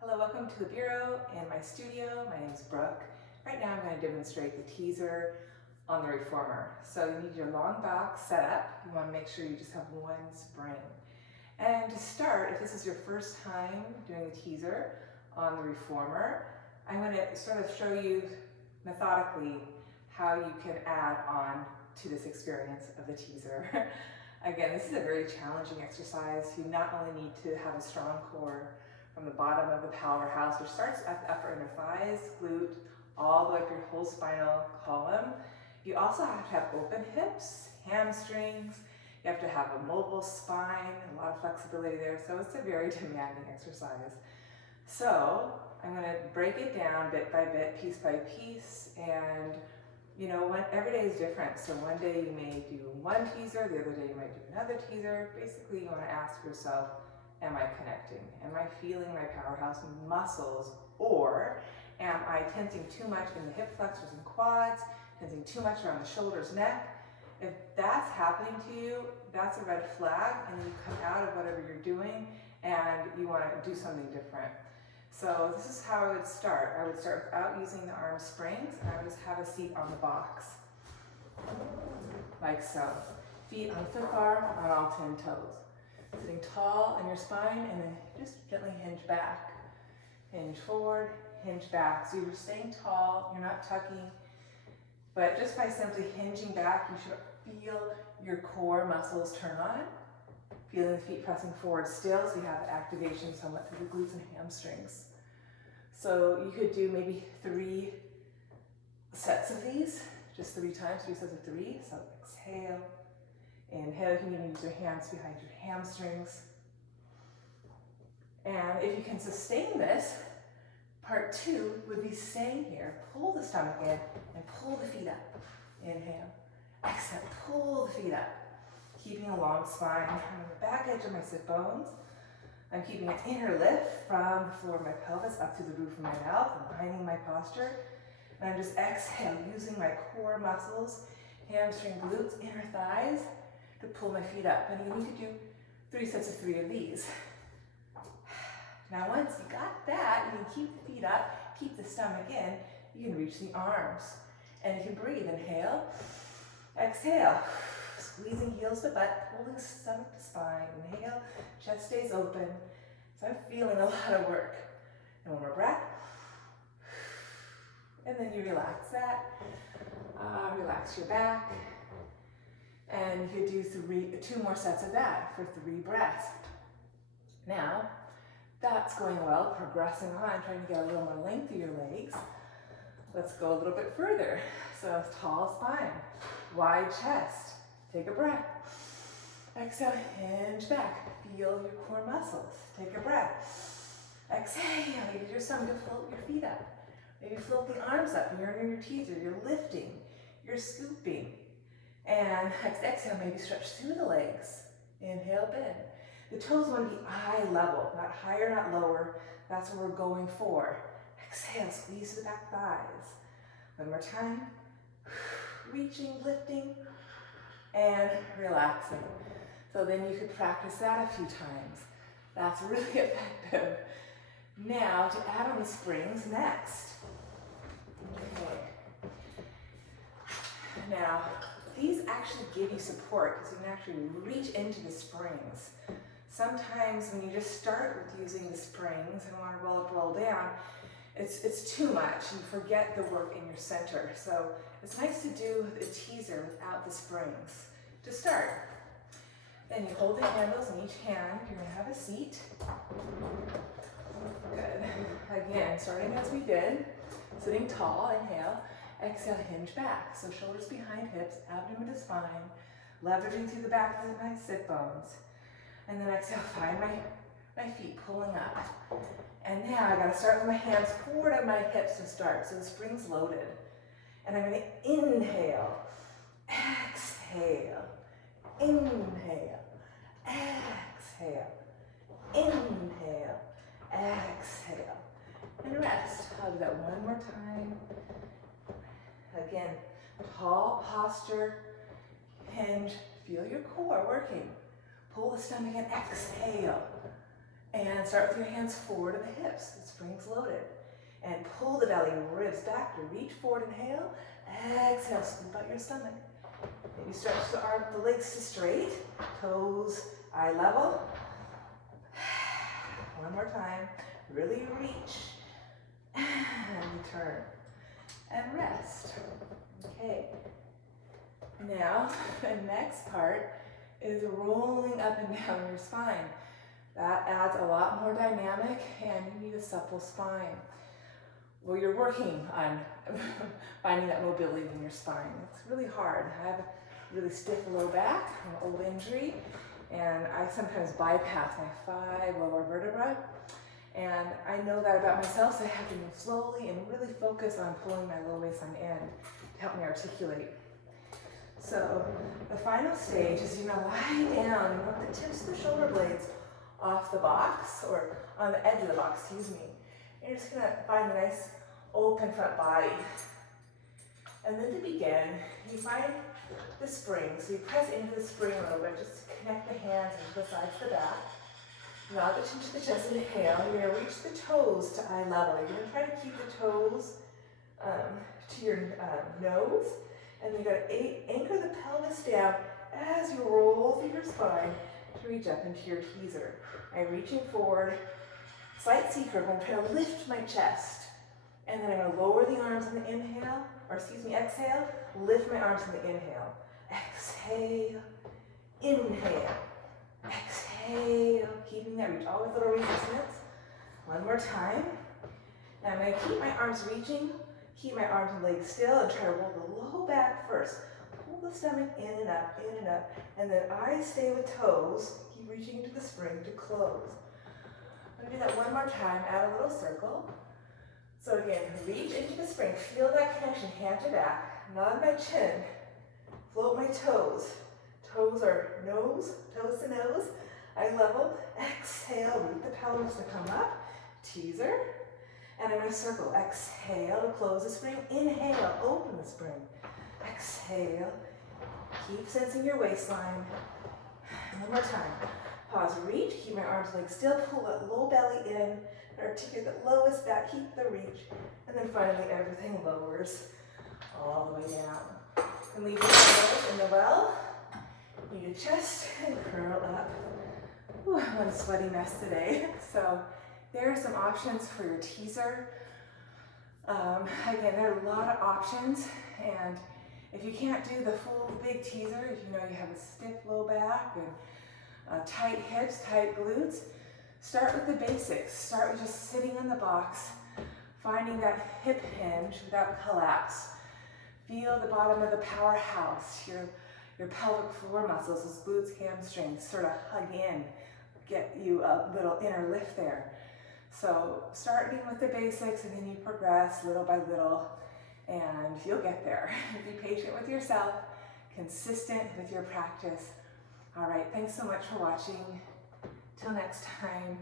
Hello, welcome to the Bureau and my studio. My name is Brooke. Right now I'm going to demonstrate the teaser on the reformer. So you need your long box set up. You want to make sure you just have one spring. And to start, if this is your first time doing the teaser on the reformer, I'm going to sort of show you methodically how you can add on to this experience of the teaser. Again, this is a very challenging exercise. You not only need to have a strong core from the bottom of the powerhouse, which starts at the upper inner thighs, glute, all the way up your whole spinal column. You also have to have open hips, hamstrings. You have to have a mobile spine, a lot of flexibility there. So it's a very demanding exercise. So I'm going to break it down bit by bit, piece by piece, and every day is different. So one day you may do one teaser, the other day you might do another teaser. Basically, you want to ask yourself, am I connecting? Am I feeling my powerhouse muscles? Or am I tensing too much in the hip flexors and quads, tensing too much around the shoulders, neck? If that's happening to you, that's a red flag, and then you come out of whatever you're doing and you want to do something different. So this is how I would start. I would start without using the arm springs, and I would just have a seat on the box, like so. Feet on foot bar, on all 10 toes. Sitting tall in your spine, and then just gently hinge back. Hinge forward, hinge back. So you're staying tall, you're not tucking, but just by simply hinging back, you should feel your core muscles turn on. Feeling the feet pressing forward still, so you have activation somewhat through the glutes and hamstrings. So you could do maybe 3 sets of these, just 3 times, 3 sets of 3. So exhale. Inhale, you can even use your hands behind your hamstrings. And if you can sustain this, part 2 would be staying here. Pull the stomach in and pull the feet up. Inhale. Exhale, pull the feet up. Keeping a long spine. I'm on the back edge of my sit bones. I'm keeping an inner lift from the floor of my pelvis up to the roof of my mouth, aligning my posture. And I'm just exhale, using my core muscles, hamstring, glutes, inner thighs, to pull my feet up. And you need to do 3 sets of 3 of these. Now once you got that, you can keep the feet up, keep the stomach in, you can reach the arms. And you can breathe. Inhale, exhale. Squeezing heels to butt, pulling stomach to spine. Inhale, chest stays open. So I'm feeling a lot of work. And one more breath. And then you relax that. Relax your back. And you could do 2 more sets of that for 3 breaths. Now, that's going well, progressing on, trying to get a little more length to your legs. Let's go a little bit further. So tall spine, wide chest. Take a breath. Exhale, hinge back. Feel your core muscles. Take a breath. Exhale, use your stomach to float your feet up. Maybe float the arms up. You're in your teaser. You're lifting. You're scooping. And exhale, maybe stretch through the legs. Inhale, bend. The toes want to be eye level, not higher, not lower. That's what we're going for. Exhale, squeeze the back thighs. One more time. Reaching, lifting, and relaxing. So then you could practice that a few times. That's really effective. Now to add on the springs next. Okay. Now, these actually give you support because you can actually reach into the springs. Sometimes when you just start with using the springs and want to roll up, roll down, it's too much. You forget the work in your center. So it's nice to do the teaser without the springs. To start, then you hold the handles in each hand. You're going to have a seat. Good. Again, starting as we did, sitting tall, inhale. Exhale, hinge back. So shoulders behind hips, abdomen to spine, leveraging through the back of my sit bones. And then exhale, find my feet pulling up. And now I got to start with my hands forward at my hips to start. So the spring's loaded. And I'm going to inhale, exhale, inhale, exhale, inhale, exhale, and rest. I'll do that one more time. Again, tall posture, hinge, feel your core working. Pull the stomach in, exhale. And start with your hands forward of the hips. The spring's loaded. And pull the belly, ribs back to reach forward, inhale. Exhale, scoop out your stomach. Maybe stretch the legs to straight, toes eye level. One more time, really reach, and return, and rest. Okay, now the next part is rolling up and down your spine. That adds a lot more dynamic, and you need a supple spine. Well, you're working on finding that mobility in your spine. It's really hard. I have a really stiff low back, an old injury, and I sometimes bypass my 5 lower vertebrae. And I know that about myself, so I have to move slowly and really focus on pulling my low waistline in to help me articulate. So the final stage is you're gonna lie down. You want the tips of the shoulder blades off the box, or on the edge of the box, excuse me. And you're just gonna find a nice open front body. And then to begin, you find the spring. So you press into the spring a little bit, just to connect the hands into the sides of the back. Now the chin to the chest, inhale. You're gonna reach the toes to eye level. You're gonna try to keep the toes to your nose. And then you're gonna anchor the pelvis down as you roll through your spine to reach up into your teaser. I'm reaching forward, slight C curve. I'm trying to lift my chest. And then I'm gonna lower the arms in the inhale, or excuse me, exhale, lift my arms in the inhale. Exhale, inhale, exhale, keeping that reach, always a little resistance. One more time. Now I'm gonna keep my arms reaching, keep my arms and legs still, and try to roll the low back first. Pull the stomach in and up, and then I stay with toes, keep reaching into the spring to close. I'm gonna do that one more time, add a little circle. So again, reach into the spring, feel that connection, hand to back, nod my chin, float my toes. Toes are nose, toes to nose, eye level. Exhale, root the pelvis to come up, teaser. And I'm gonna circle, exhale to close the spring, inhale, open the spring. Exhale, keep sensing your waistline. One more time, pause, reach, keep my arms and legs still, pull that low belly in, articulate the lowest back, keep the reach, and then finally everything lowers all the way down. And leave your elbows in the well, knee to chest, and curl up. Ooh, I'm a sweaty mess today. So there are some options for your teaser. Again, there are a lot of options, and if you can't do the full big teaser, if you know you have a stiff low back and tight hips, tight glutes, start with the basics. Start with just sitting in the box, finding that hip hinge without collapse. Feel the bottom of the powerhouse, your pelvic floor muscles, those glutes, hamstrings, sort of hug in, get you a little inner lift there. So starting with the basics, and then you progress little by little, and you'll get there. Be patient with yourself, consistent with your practice. All right, thanks so much for watching. Till next time.